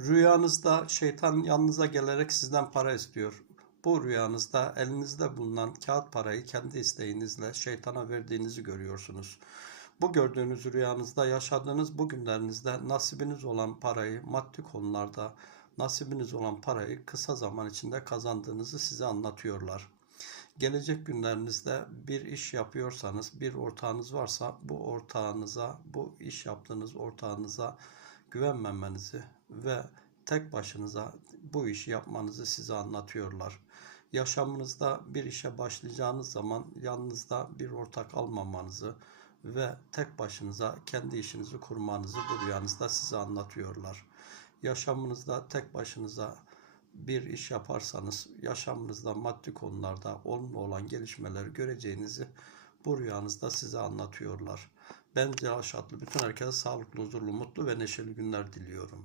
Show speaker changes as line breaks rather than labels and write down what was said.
Rüyanızda şeytan yanınıza gelerek sizden para istiyor. Bu rüyanızda elinizde bulunan kağıt parayı kendi isteğinizle şeytana verdiğinizi görüyorsunuz. Bu gördüğünüz rüyanızda yaşadığınız bu günlerinizde nasibiniz olan parayı maddi konularda nasibiniz olan parayı kısa zaman içinde kazandığınızı size anlatıyorlar. Gelecek günlerinizde bir iş yapıyorsanız, bir ortağınız varsa bu ortağınıza, bu iş yaptığınız ortağınıza güvenmemenizi ve tek başınıza bu işi yapmanızı size anlatıyorlar. Yaşamınızda bir işe başlayacağınız zaman yanınızda bir ortak almamanızı ve tek başınıza kendi işinizi kurmanızı bu rüyanızda size anlatıyorlar. Yaşamınızda tek başınıza bir iş yaparsanız yaşamınızda maddi konularda olumlu olan gelişmeleri göreceğinizi bu rüyanızda size anlatıyorlar. Ben Celal Şatlı bütün herkese sağlıklı, huzurlu, mutlu ve neşeli günler diliyorum.